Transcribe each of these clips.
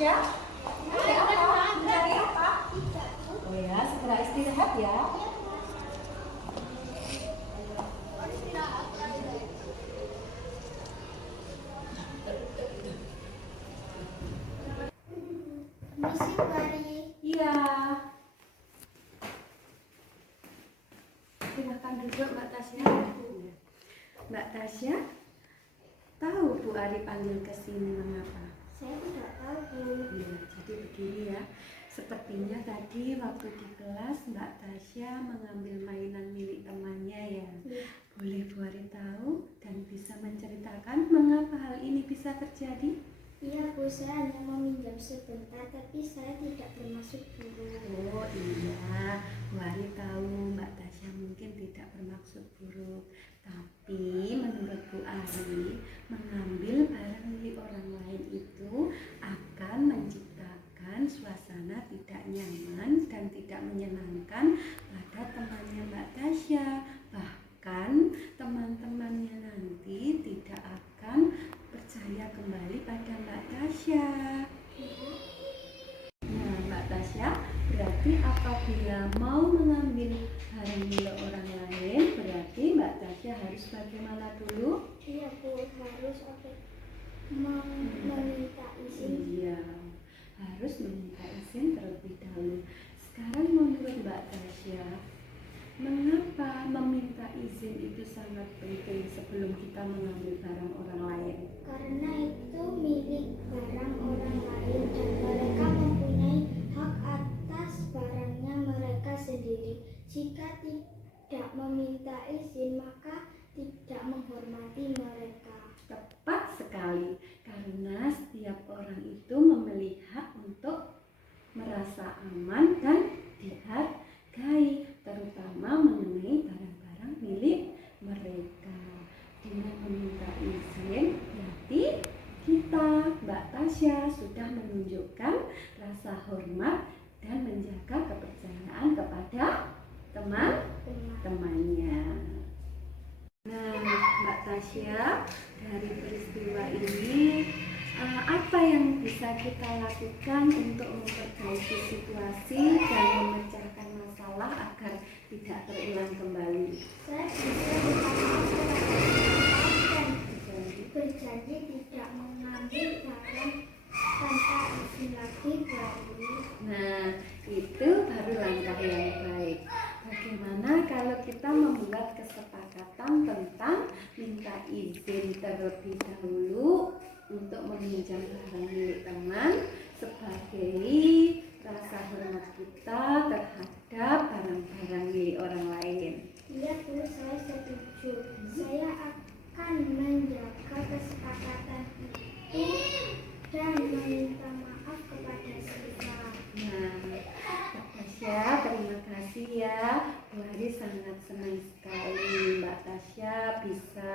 Tasya? Mencari apa? Mencari apa? Oh ya, segera istirahat ya. Misi Bari. Iya. Silahkan duduk Mbak Tasya. Mbak Tasya, tahu Bu Ari panggil ke sini mengapa? Saya tidak tahu, Bu. Ya, jadi begini ya. Sepertinya tadi waktu di kelas Mbak Tasya mengambil mainan milik temannya ya. Boleh Bu Ari tahu dan bisa menceritakan mengapa hal ini bisa terjadi? Iya, Bu, saya hanya meminjam sebentar, tapi saya tidak bermaksud buruk. Oh iya, Bu Ari tahu Mbak Tasya mungkin tidak bermaksud buruk. Tapi menurut Bu Ari, mengambil barang milik orang lain itu akan menciptakan suasana tidak nyaman dan tidak menyenangkan pada temannya Mbak Tasya. Bahkan teman-temannya nanti tidak akan percaya kembali pada Mbak Tasya. Nah, Mbak Tasya, berarti apabila mau mengambil barang milik orang lain, berarti Mbak Tasya harus bagaimana dulu? Iya, Bu, harus meminta izin. Iya, harus meminta izin terlebih dahulu. Sekarang menurut Mbak Tasya, mengapa meminta izin itu sangat penting sebelum kita mengambil barang orang lain? Karena itu milik barang orang lain dan mereka mempunyai hak atas barangnya mereka sendiri. Jika tidak meminta izin, maka tidak menghormati mereka. Tepat sekali, karena setiap orang itu memiliki hak untuk merasa aman dan dihargai, terutama mengenai barang-barang milik mereka. Dengan meminta izin, berarti kita, Mbak Tasya, sudah menunjukkan rasa hormat dan menjaga kepercayaan kepada teman-temannya. Nah, Mbak Tasya, dari peristiwa ini apa yang bisa kita lakukan untuk memperbaiki situasi dan memecahkan masalah agar tidak terulang kembali? Saya bisa dan berjanji tidak mengambil barang tanpa izin lagi, Bu. Nah, itu baru langkah yang baik. Bagaimana kalau kita membuat kesepakatan tentang minta izin terlebih dahulu untuk meminjam barang milik teman sebagai rasa hormat kita terhadap barang-barang milik orang lain? Iya, Bu, saya setuju. Saya akan menjaga kesepakatan itu dan meminta maaf kepada Sita. Nah, Mbak Tasya, terima kasih ya. Bu Ari sangat senang sekali Mbak Tasya bisa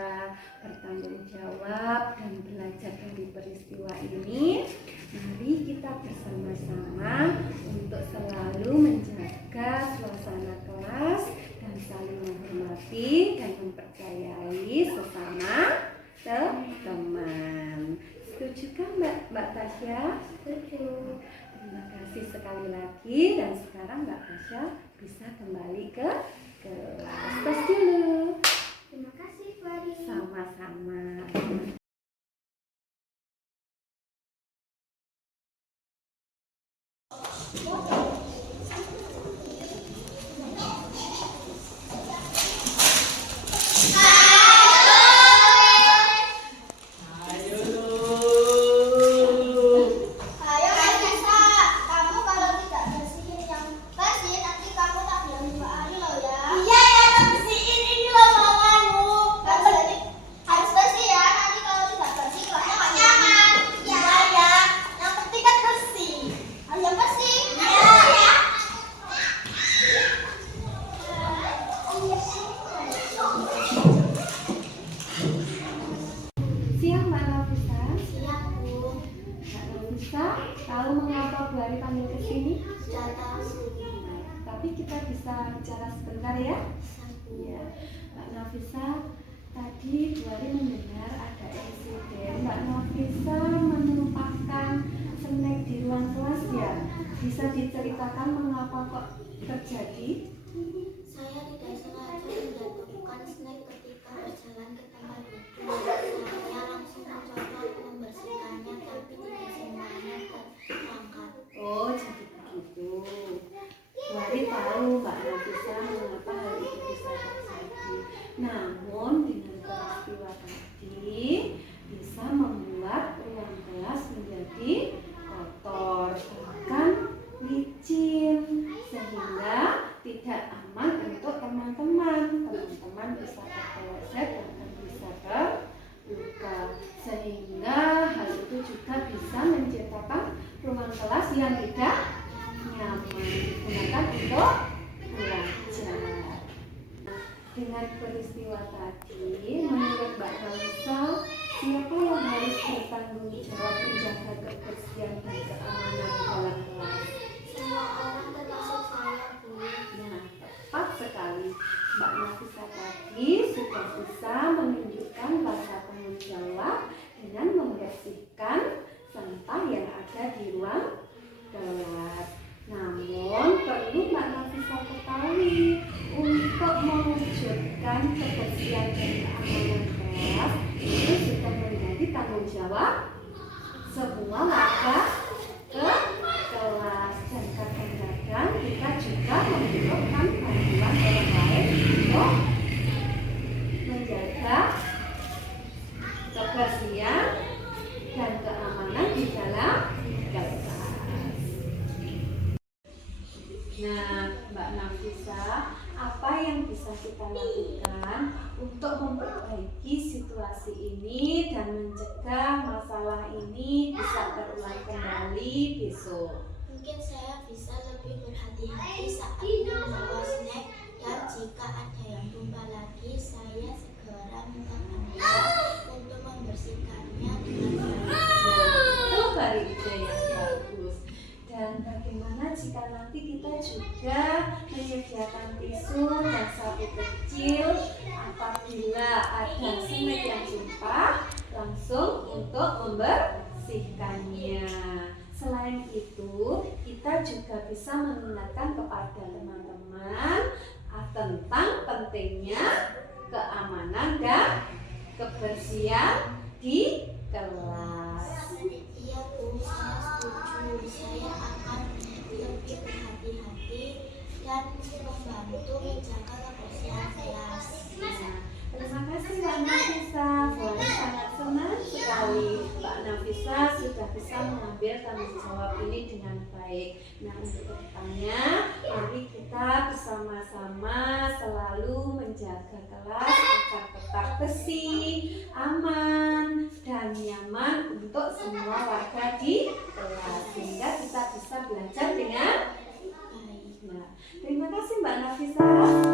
bertanggung jawab dan belajar dari peristiwa ini. Mari kita bersama-sama untuk selalu menjaga suasana kelas dan saling menghormati dan mempercayai sesama teman. Setuju kan Mbak Tasya? Setuju. Terima kasih sekali lagi, dan sekarang Mbak Tasya bisa kembali ke kelas. Tos dulu. Terima kasih, Bari. Sama-sama. Siang Mbak Nafisa. Siap, Bu. Mbak Nafisa, tahu mengapa Bu Ari panggil ke sini? Jatah Tapi kita bisa bicara sebentar ya. Iya, Mbak Nafisa, tadi Bu Ari mendengar ada insiden Mbak Nafisa menumpahkan snack di Kenapa kok terjadi? Saya tidak sengaja menjatuhkan snack ketika berjalan ke tempat duduk. Saya langsung mencoba membersihkannya, tapi tidak semuanya terangkat. Oh, jadi begitu. Bu Ari tahu Mbak Nafisa mengapa hal itu bisa terjadi. Namun dengan peristiwa tadi bisa membuat ruang kelas menjadi kotor, bahkan licin, sehingga tidak aman untuk teman-teman. Teman-teman bisa terpeleset dan bisa terluka, sehingga hal itu juga bisa menciptakan ruang kelas yang tidak nyaman digunakan untuk belajar. Dengan peristiwa tadi, menurut Mbak Nafisa, siapa yang harus bertanggung jawab menjaga kebersihan dan keamanan dalam kelas? Semua orang termasuk saya, Bu. Nah, tepat sekali. Mbak Nafisa tadi sudah bisa menunjukkan rasa tanggung jawab dengan membersihkan sampah yang ada di ruang kelas. Namun perlu Mbak Nafisa ketahui, untuk mewujudkan kebersihan dan keamanan kelas itu sudah menjadi tanggung jawab semua warga ke kelas. Dan kadang-kadang kita juga membutuhkan bantuan orang lain untuk menjaga kebersihan dan keamanan di dalam kelas. Nah, Mbak Nafisa, apa yang bisa kita lakukan untuk memperbaiki situasi ini dan mencegah masalah ini bisa terulang kembali besok? Mungkin saya bisa lebih berhati-hati saat membawa snack, dan jika ada yang tumpah lagi, saya segera minta bantuan untuk membersihkannya dengan baik. Itu baru ide yang bagus. Dan bagaimana jika nanti kita juga menyediakan tisu dan sapu kecil apabila ada snack yang tumpah, langsung untuk membersihkannya. Selain itu, kita juga bisa mengingatkan kepada teman-teman tentang pentingnya keamanan dan kebersihan di kelas. Iya, Bu, saya setuju. Saya akan lebih berhati-hati dan membantu menjaga kebersihan kelas. Nah, terima kasih Mbak Nafisa. Saya sangat senang sekali Mbak Nafisa sudah bisa mengambil tanggung jawab ini dengan baik. Nah, untuk kedepannya, mari kita bersama-sama selalu menjaga kelas agar tetap bersih, aman, dan nyaman untuk semua warga di kelas, sehingga kita bisa belajar dengan baik. Nah, terima kasih Mbak Nafisa.